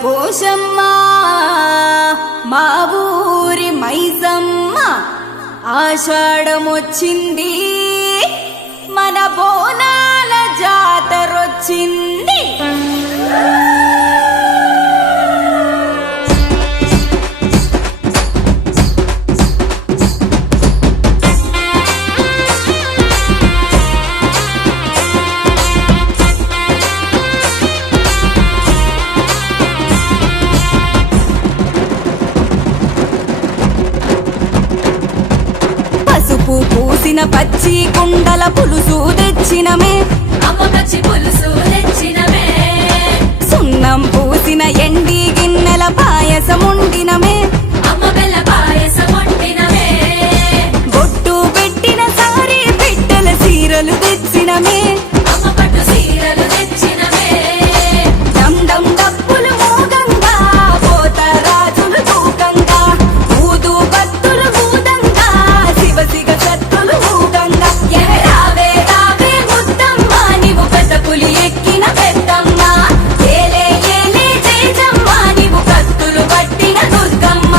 పోషమ్మ మా ఊరి మైసమ్మ ఆషాఢమొచ్చింది మన బోనాల జాతరొచ్చింది పసుపు పూసిన పచ్చి కుండల పులుసు తెచ్చినమే అమ్మకచ్చి పులుసు తెచ్చినమే సున్నం పూసిన ఎండి గిన్నెల పాయసం వండినమే అమ్మ బెల్ల పాయసం వండినమే బొట్టు పెట్టిన సారీ పిట్టల సీరలు తెచ్చినమే అమ్మ పట్టు సీరలు తెచ్చినమే డం డం డప్పులు మోగంగా పోతరాజులు తూకంగా ఊదు బత్తులు ఊదంగా శివ సిగ సత్తులు ఊగంగా రావే రావే ముద్దమ్మ నీవు పెద్ద పులి ఎక్కిన పెద్దమ్మ ఏలే ఏలే జేజమ్మ నీవు కత్తులు పట్టిన దుర్గమ్మ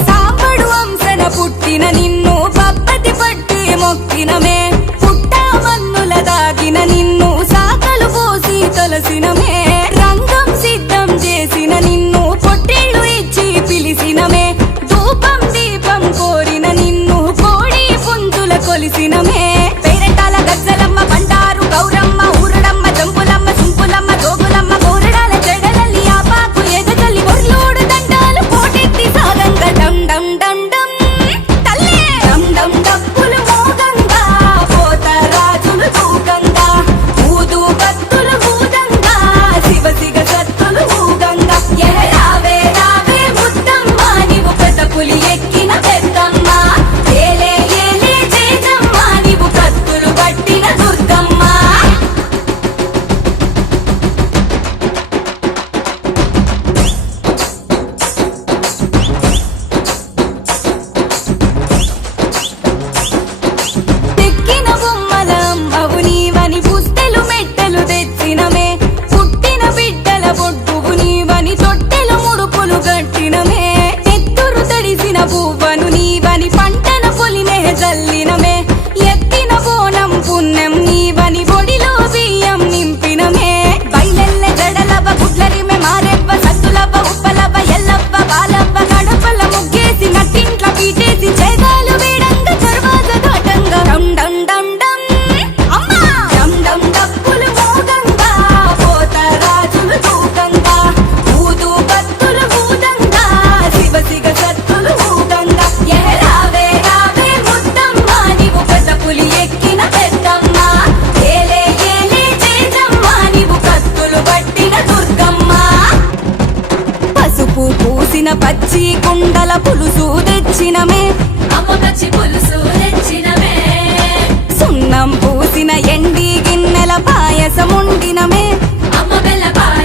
సాంబడు వంశన పుట్టిన నిన్ను పప్పతి పట్టి మొక్కినమే పుట్టా మన్నుల దాగిన నిన్ను సాకలు పోసి తలసినమే రంగం సిద్ధం చేసిన నిన్ను పొట్టేళ్ళు ఇచ్చి పిలిసినమే ధూపం దీపం కోరిన నిన్ను కోడి పుంజుల కొలిసినమే పేరటాల గజ్జలమ్మ బండారు గౌరమ్మ ఊరడమ్మ జంపులమ్మ సుంపులమ్మ జోగులమ్మ గోరడాల జడలల్లి ఆపాకు ఎగజల్లి బొర్లోడు దండాలు పోటెత్తి సాగంగ డం డం డం డం తల్లే డం డం డప్పులు మోగంగా పోతరాజులు తూకంగా ఊదు బత్తులు ఊదంగా శివ సిగ సత్తులు ఊగంగా రావే రావే ముద్దమ్మ నీవు పెద్ద పులి ఎక్కిన పెద్దమ్మ ఏలే ఏలే జేజమ్మ నీవు కత్తులు పట్టిన దుర్గమ్మ తెక్కిన బొమ్మల అమ్మవు నీవని పుస్తెలు మెట్టెలు తెచ్చినమే పుట్టిన బిడ్డల బొట్టువు నీవని తొట్టెలు ముడుపులు గట్టినమే ఎత్తురు తడిసిన పువ్వను నీవని పంటన పొలినే జల్లినమే ఎత్తిన బోనం పుణ్యం నీవని బొడిలో బియ్యం నింపినమే బయలెల్ల జడలవ గుడ్లరిమె మారెవ్వ సత్తులవ్వ ఉప్పలవ్వ ఎల్లవ్వ బాలవ్వ గడపల ముగ్గేసి నట్టింట్ల పీటేసి చేగాలు వేడంగ దర్వాజ దాటంగా డం డం డం డం అమ్మా డం డం డప్పులు మోగంగా పోతరాజులు తూకంగా ఊదు బత్తులు ఊదంగా శివ సిగ సత్తులు ఊగంగా రావే రావే ముద్దమ్మ నీవు పెద్ద పులి ఎక్కిన పెద్దమ్మ ఏలే ఏలే జేజమ్మ నీవు కత్తులు పట్టిన దుర్గమ్మ పసుపు పూసిన పచ్చి కుండల పులుసు తెచ్చినమే అమ్మకచ్చి పులుసు తెచ్చినమే సున్నం పూసిన ఎండి గిన్నెల పాయసం వండినమే అమ్మ బెల్ల పాయసం